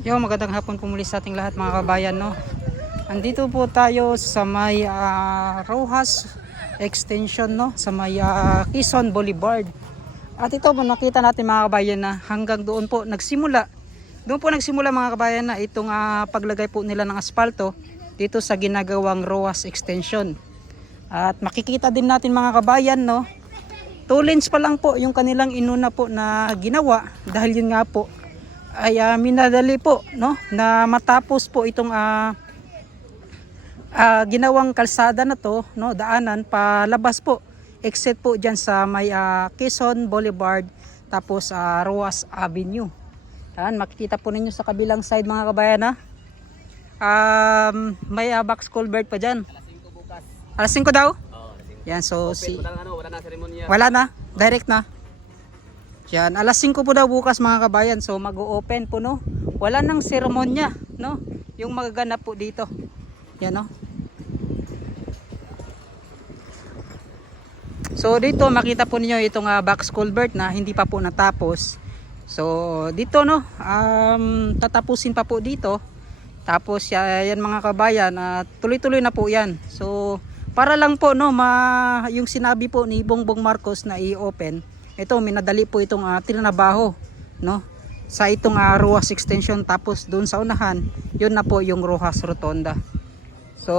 Yo, magandang hapon po muli sa ating lahat mga kabayan, no. Andito po tayo sa may Rojas Extension, no, sa may Quezon Boulevard. At ito po nakita natin mga kabayan na hanggang doon po nagsimula. Doon po nagsimula mga kabayan na itong paglagay po nila ng asfalto dito sa ginagawang Rojas Extension. At makikita din natin mga kabayan, no, 2 lanes pa lang po yung kanilang inuna po na ginawa dahil yun nga po ay minadali po, no, na matapos po itong ginawang kalsada na to, no, daanan palabas po, exit po diyan sa may Quezon Boulevard tapos Rojas Avenue. Yan, makikita po ninyo sa kabilang side mga kabayan na may box culvert pa diyan. Alas 5 bukas. Alas 5 daw? Oh, alas 5. Yan, so Wala na seremonya. wala na, direct na. Yan, alas 5 po daw bukas mga kabayan. So mag-o-open po, no. Wala nang seremonya, no. Yung magaganap po dito. Yan, no. So dito makita po niyo itong box culvert na hindi pa po natapos. So dito, no, tatapusin pa po dito. Tapos yan mga kabayan, tuloy-tuloy na po yan. So para lang po, no, yung sinabi po ni Bongbong Marcos na i-open, ito minadali po itong trinabaho, no, sa itong Rojas Extension. Tapos doon sa unahan, yun na po yung Rojas Rotonda. So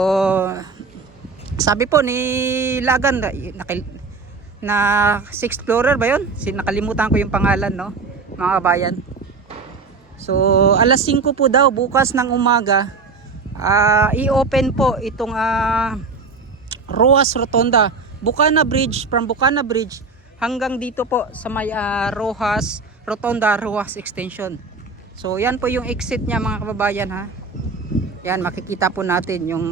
sabi po ni Lagan na 6th explorer ba yun? Nakalimutan ko yung pangalan, no, mga kabayan. So alas 5 po daw bukas ng umaga i-open po itong Rojas Rotonda, Bukana Bridge, from Bukana Bridge hanggang dito po sa may Rojas Rotonda, Rojas Extension. So yan po yung exit niya mga kababayan, ha. Yan, makikita po natin yung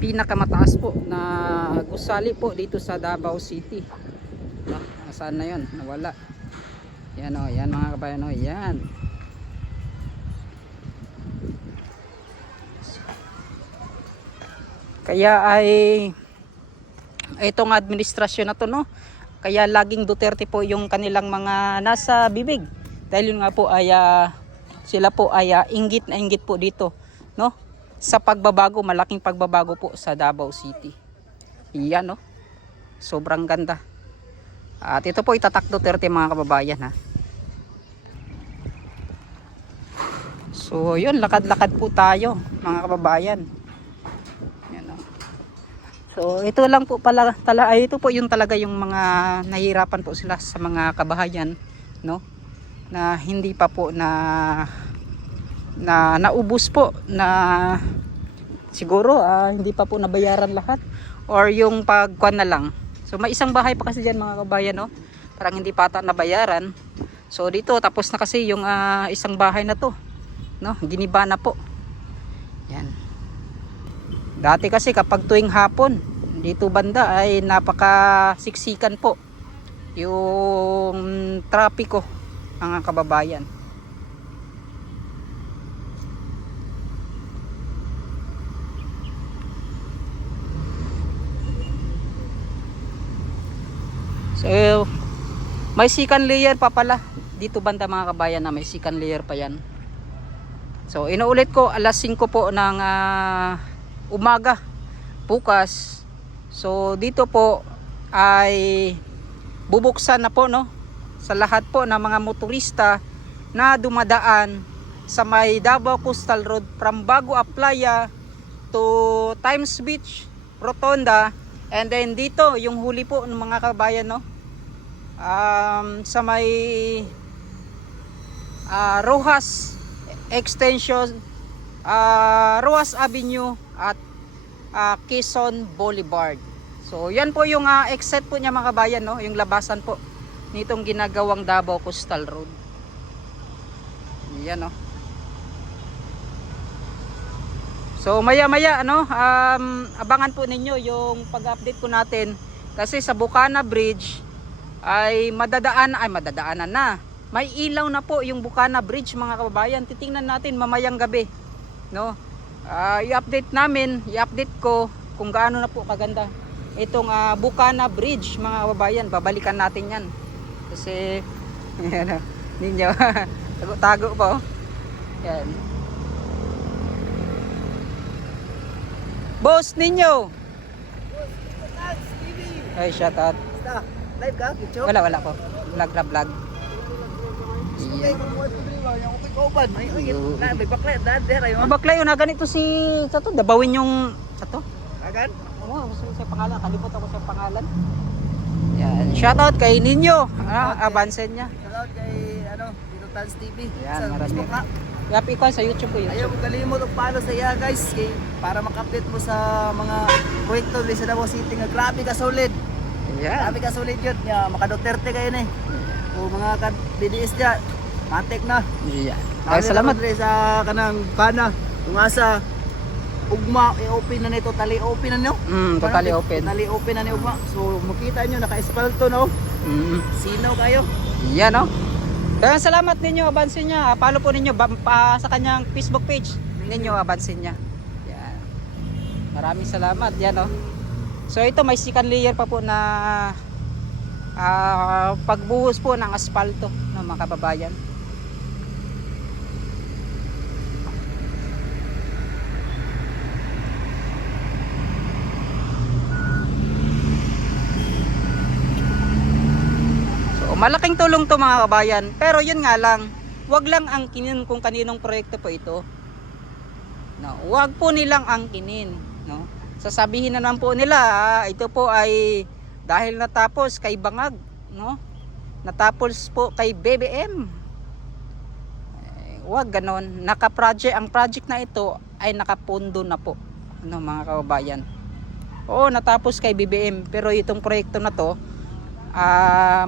pinakamataas po na gusali po dito sa Davao City. Saan na yun? Nawala. Yan o, yan mga kababayan o, yan. Kaya ay itong administrasyon na to, no, kaya laging Duterte po yung kanilang mga nasa bibig. Dahil yun nga po ay sila po ay inggit na inggit po dito, no, sa pagbabago, malaking pagbabago po sa Davao City. Yan, no. Sobrang ganda. At ito po itatak Duterte mga kababayan, ha. So yun, lakad-lakad po tayo mga kababayan. So ito lang po pala ito po yung talaga yung mga nahihirapan po sila sa mga kabahayan, no, na hindi pa po na naubos po, na siguro hindi pa po nabayaran lahat or yung pagkuan na lang. So may isang bahay pa kasi diyan mga kabayan, no, parang hindi pa ata nabayaran. So dito tapos na kasi yung isang bahay na to, no, giniba na po. Yan. Dati kasi kapag tuwing hapon dito banda ay napakasiksikan po yung trapiko mga kababayan. So may second layer pa pala dito banda mga kabayan, na may second layer pa yan. So inuulit ko, alas 5 po ng umaga bukas. So dito po ay bubuksan na po, no, sa lahat po ng mga motorista na dumadaan sa may Davao Coastal Road from Bago Aplaya to Times Beach Rotonda, and then dito yung huli po ng mga kabayan, no, sa may Rojas Extension, Rojas Avenue at Quezon Boulevard. So yan po yung exit po niya mga kabayan, no, yung labasan po nitong ginagawang Davao Coastal Road. Yan, no. So maya maya, ano, abangan po ninyo yung pag-update po natin, kasi sa Bukana Bridge ay madadaanan na. May ilaw na po yung Bukana Bridge mga kababayan. Titingnan natin mamayang gabi, no. I-update ko kung gaano na po kaganda itong Bukana Bridge mga kababayan. Babalikan natin yan kasi ninyo tago-tago po. Yan. Boss ninyo. Ay, shout out. Live ka? Kicho? Wala ko. Vlog na vlog. Okay, kung mo ito driwa, yung okay kauban. May bakla, dad, there, ayo. Mabaklay yun na ganito si sa to, dabawin yung sa to. Agan? Oo, gusto ko sa pangalan, kalipot ako sa pangalan. Yan, shout out kay Ninyo. Abansen niya. Shoutout kay, Tito Tans TV. Yan, Sa marami. Facebook, ha? Yapi ko sa YouTube ko yun. Ayaw mo kalimot og paano sa iya guys para maka-update mo sa mga proyekto ni sa Davao City nga grabe ka solid. Yan. Grabe ka solid yun. Ya, maka Duterte kayo ni. O mga ka BDS dia. Matik na. Yan. Ay, Salamat. sa kanang kana. Kung asa ugma i-open na ni totally open na niyo. Totally open. Totally open na ni ugma. So makita niyo naka-espalto no. Sino kayo? Yan no. Kaya salamat ninyo, abansin niya. Follow po ninyo sa kanyang Facebook page. Ninyo, abansin niya. Yan. Maraming salamat. Yan no. So ito may second layer pa po na pagbuhos po ng asfalto no, mga kababayan. Malaking tulong to mga kabayan, pero yun nga lang, wag lang angkinin kung kaninong proyekto po ito. No, wag po nilang angkinin, no. Sasabihin na lang po nila, ito po ay dahil natapos kay Bangag, no. Natapos po kay BBM. Wag ganon. Ang project na ito ay nakapundo na po, no mga kababayan. Oo, natapos kay BBM, pero itong proyekto na to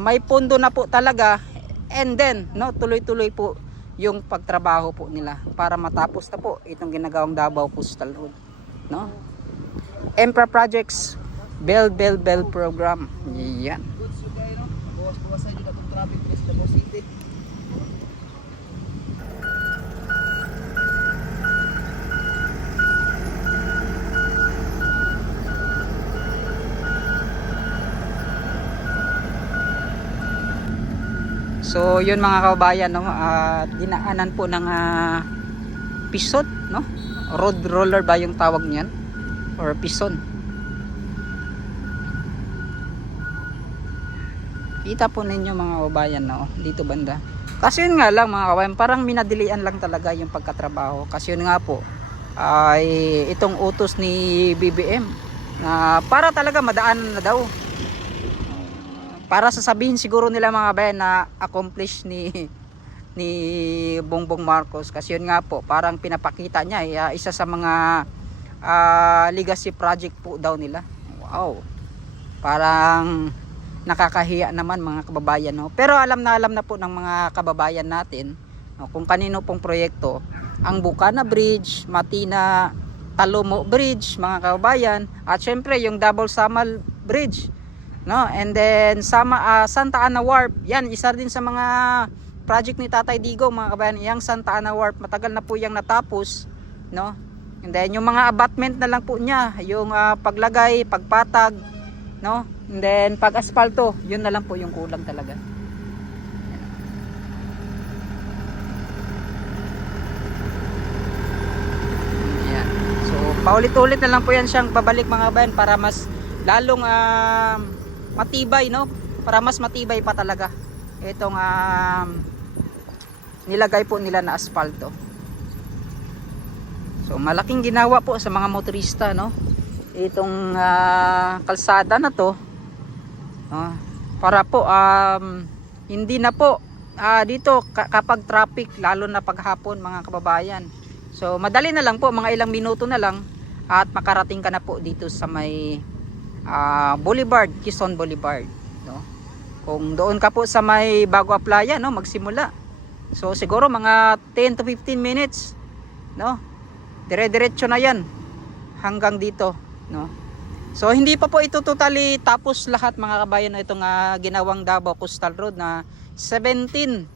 may pondo na po talaga, and then no, tuloy-tuloy po yung pagtrabaho po nila para matapos na po itong ginagawang Davao Coastal Road, no. Empra Projects Build Program. Yan. Good so kayo no. Bawas-bawasan niyo atong traffic sa Davao City. So yun mga kababayan no, dinaanan po ng pisot, no? Road roller ba yung tawag niyan? Or pison. Kita po ninyo mga kababayan no, dito banda. Kasi yun nga lang mga kababayan, parang minadilian lang talaga yung pagkatrabaho. Kasi yun nga po ay itong utos ni BBM na para talaga madaanan na daw. Para sasabihin siguro nila mga kabayan na accomplish ni Bongbong Marcos, kasi yun nga po parang pinapakita niya isa sa mga legacy project po daw nila. Wow, parang nakakahiya naman mga kababayan no? Pero alam na po ng mga kababayan natin no, kung kanino pong proyekto ang Bukana Bridge, Matina Talomo Bridge mga kababayan, at syempre yung Double Samal Bridge no, and then Santa Ana Wharf. Yan isa din sa mga project ni Tatay Digong mga kabayan, yang Santa Ana Wharf. Matagal na po yang natapos no, and then yung mga abutment na lang po niya, yung paglagay, pagpatag no, and then pag asfalto, yun na lang po yung kulang talaga. Yan. So paulit-ulit na lang po yan siyang babalik mga kabayan para mas lalong matibay no, para mas matibay pa talaga itong nilagay po nila na asfalto. So malaking ginawa po sa mga motorista no, itong kalsada na to para po hindi na po dito kapag traffic, lalo na paghapon mga kababayan. So madali na lang po, mga ilang minuto na lang at makarating ka na po dito sa may Boulevard, Quezon Boulevard no? Kung doon ka po sa may Bago Aplaya no, magsimula, so siguro mga 10 to 15 minutes no, dire-diretso na yan hanggang dito no. So hindi pa po ito totally tapos lahat mga kabayan no, itong ginawang Davao Coastal Road na 17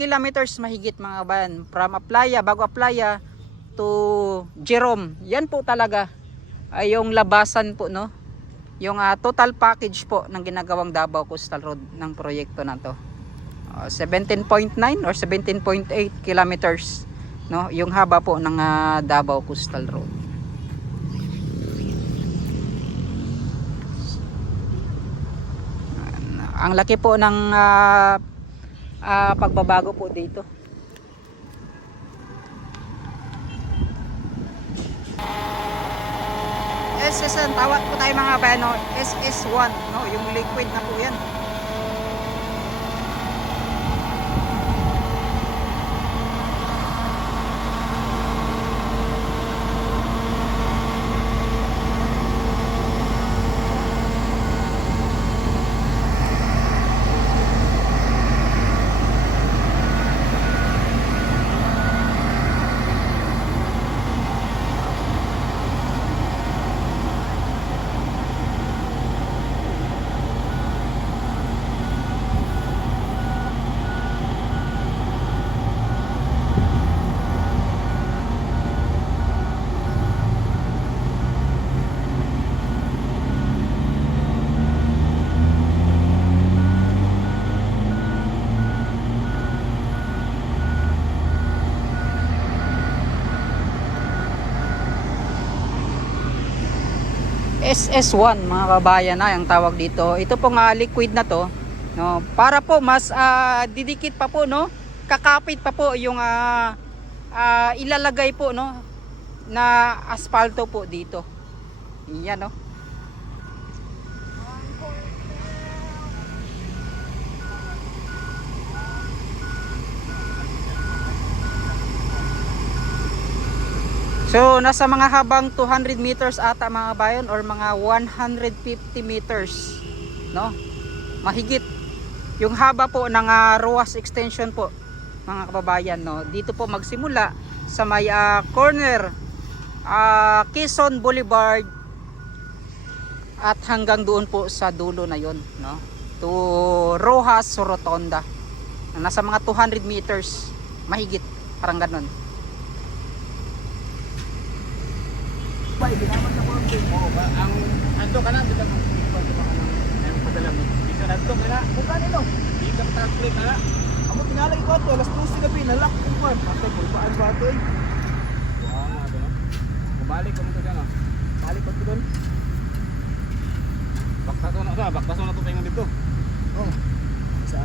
kilometers mahigit mga kabayan, from Aplaya, Bago Aplaya to Jerome. Yan po talaga ay yung labasan po no, yung total package po ng ginagawang Davao Coastal Road ng proyekto na to. 17.9 or 17.8 kilometers, no, yung haba po ng Davao Coastal Road. Ang laki po ng pagbabago po dito. SS, tawag po tayo mga bayan, no? SS1, no? Yung liquid na po yan. SS1 mga kabayan na ang tawag dito. Ito pong liquid na to, no, para po mas didikit pa po, no, kakapit pa po yung ilalagay po, no, na asfalto po dito. Yan, no. So nasa mga habang 200 meters ata mga bayan, or mga 150 meters, no, mahigit yung haba po ng ROAS extension po mga kababayan, no. Dito po magsimula sa may corner Quezon Boulevard at hanggang doon po sa dulo na yon, no, to Rojas Rotonda. Nasa mga 200 meters mahigit, parang ganon. Ba, ibinaman na ko ang adto ka na, dito ka ng padalam. Dito na adto ka na. Kung kanino? Dito ka translate na. Amo tinalay ko ato, alas 12 gabi, nalak kung kwan. Patay ko, paan ba ito eh? Wow, ito no? Kubalik ko nito dyan, no? Balik ko ito doon. Baktaso na sa, baktaso na ito tayo dito. Oh, sa...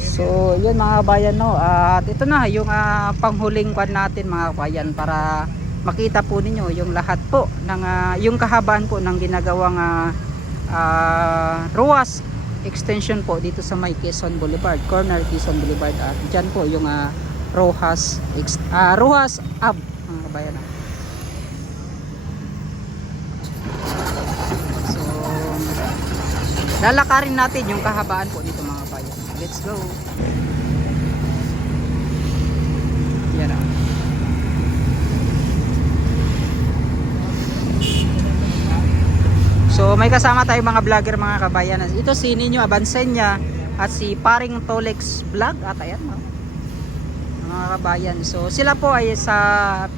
So, yun mga kabayan, no. At ito na yung panghuling kwan natin mga kabayan, para makita po ninyo yung lahat po ng yung kahabaan po ng ginagawang ROAS extension po dito sa may Quezon Boulevard, corner Quezon Boulevard. At dyan po yung ROAS Ave mga kabayan. So, lalakarin natin yung kahabaan po dito mga kabayan. Let's go. Yan na. So may kasama tayong mga vlogger mga kabayan. Ito si Nino Abansenya at si Paring Tolex Vlog at ayan, mga kabayan. So sila po ay sa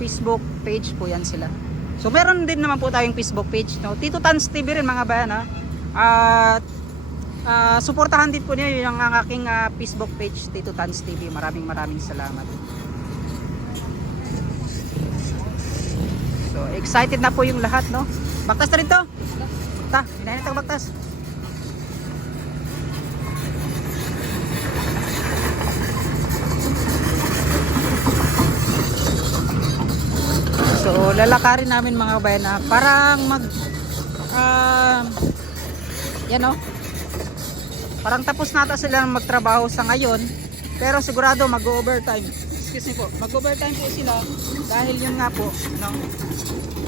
Facebook page po yan sila. So meron din naman po tayong Facebook page, no? Tito Tans TV rin mga kabayan, ha? At suportahan din po niyo yung aking Facebook page, Tito Tans TV. Maraming salamat. So excited na po yung lahat, no? Baktas na rin to. Ta, hinahin ito baktas. So lalakarin namin mga kabayan na parang yan, no? Parang tapos nata sila magtrabaho sa ngayon, pero sigurado mag-overtime. Excuse me po, mag-overtime po sila dahil yun nga po, no?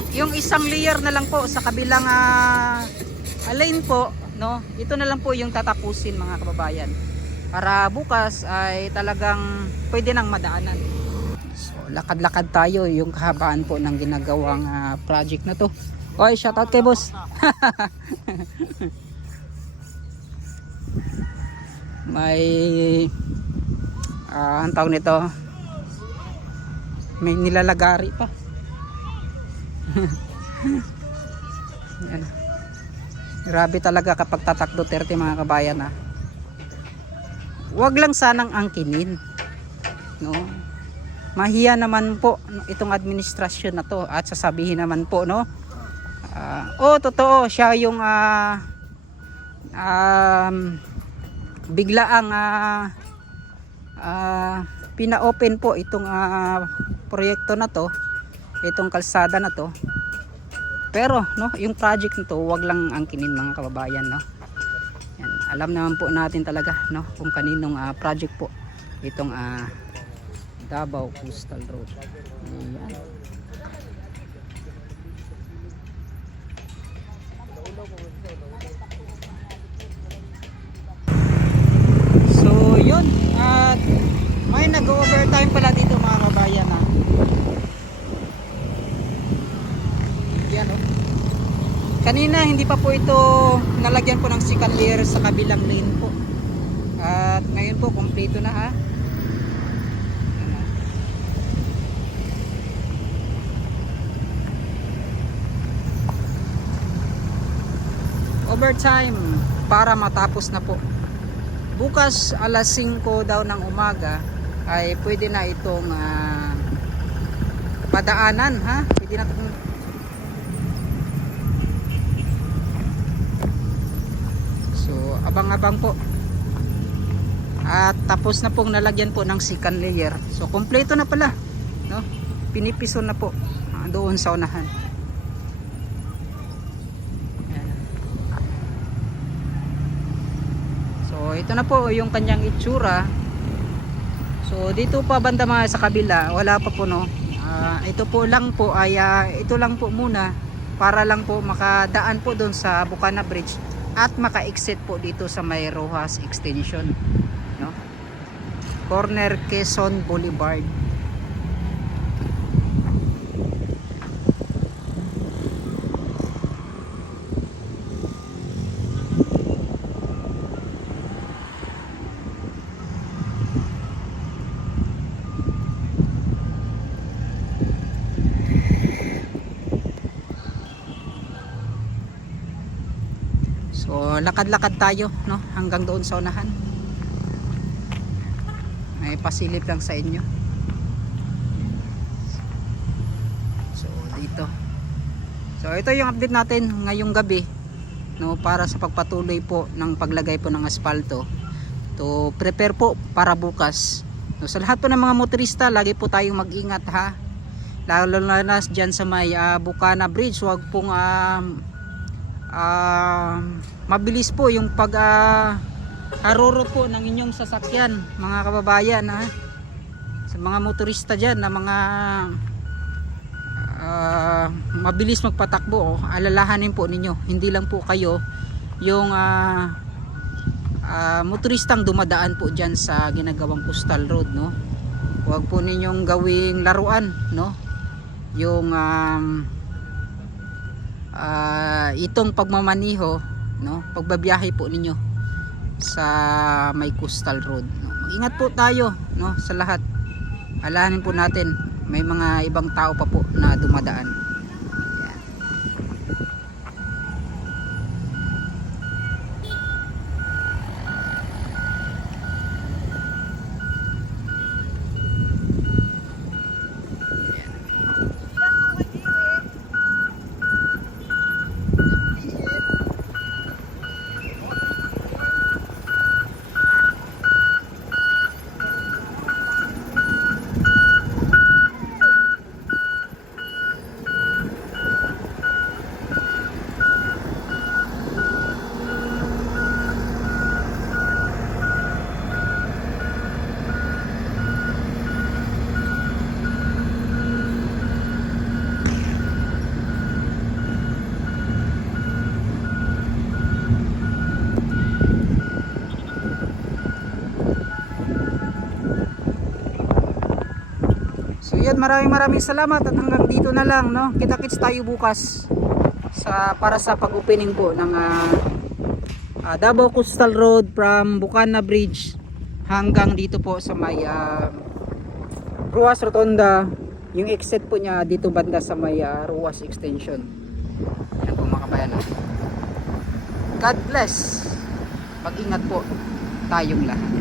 Yung isang layer na lang po sa kabilang lane po, no, ito na lang po yung tatapusin mga kababayan, para bukas ay talagang pwede nang madaanan. So lakad-lakad tayo yung kahabaan po ng ginagawang project na to. Oy, shoutout kay boss. May ang tawag nito, may nilalagari pa. Yan. Grabe talaga kapag tatak Duterte mga kabayan, ha. wag lang sanang angkinin, no? Mahiya naman po itong administrasyon na to at sasabihin naman po, no, totoo siya yung biglaang pina-open po itong proyekto na to, itong kalsada na to. Pero no, yung project nito wag lang angkinin mga kababayan, no. Yan, alam naman po natin talaga, no, kung kaninong project po itong Davao Coastal Road. Ayan. So yun, at may nag-overtime pala dito mga kabayan, ha. Yan, oh. Kanina hindi pa po ito nalagyan po ng second layer sa kabilang lane po. At ngayon po kompleto na, ha. Overtime para matapos na po. Bukas alas 5 daw ng umaga ay pwede na itong padaanan, ha. Pwede na itong so abang-abang po. At tapos na pong nalagyan po ng second layer. So kompleto na pala, no? Pinipiso na po doon sa unahan. So ito na po yung kanyang itsura. So dito pa banda mga sa kabila wala pa po, no. Ito po lang po ay ito lang po muna para lang po makadaan po doon sa Bucana Bridge at maka-exit po dito sa may Rojas Extension, no. Corner Quezon Boulevard. So lakad-lakad tayo, no, hanggang doon sa unahan. May pasilip lang sa inyo. So dito. So ito yung update natin ngayong gabi, no, para sa pagpatuloy po ng paglagay po ng asfalto. To prepare po para bukas. No, sa lahat po ng mga motorista, lagi po tayong mag-ingat, ha. Lalo na dyan sa may Bucana Bridge, wag pong mabilis po yung pag haruro po ng inyong sasakyan mga kababayan, ha. Sa mga motorista dyan na mga mabilis magpatakbo, alalahanin po ninyo, hindi lang po kayo yung motoristang dumadaan po dyan sa ginagawang coastal road, no. Huwag po ninyong gawing laruan, no, yung itong pagmamaniho, no, pagbabiyahe po ninyo sa may coastal road, no. Mag-ingat po tayo, no, sa lahat. Alahanin po natin may mga ibang tao pa po na dumadaan. Yan. So yan, maraming salamat at hanggang dito na lang, no. Kita-kits tayo bukas para sa pag-opening po ng Davao Coastal Road from Bucana Bridge hanggang dito po sa may Ruas Rotonda. Yung exit po niya dito banda sa may Ruas Extension. Yan po mga kabayan. God bless. Pag-ingat po. tayong lahat.